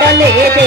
మనసు నిండలేదే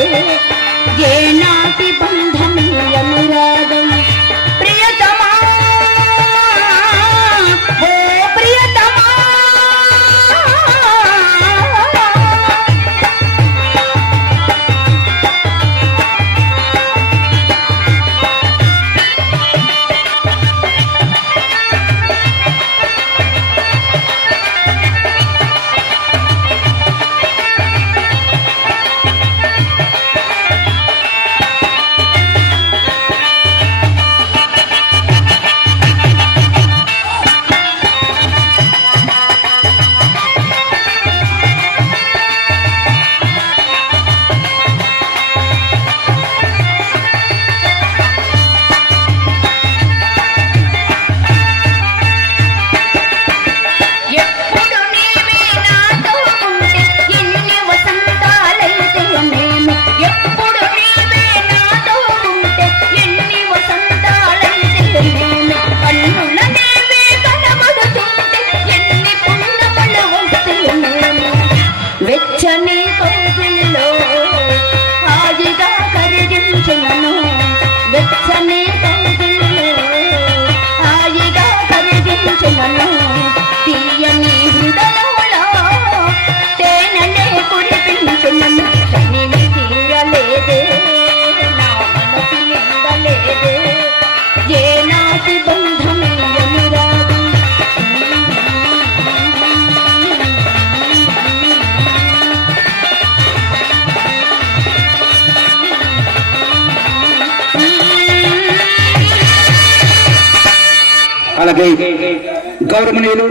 అలాగే గౌరవనీయులు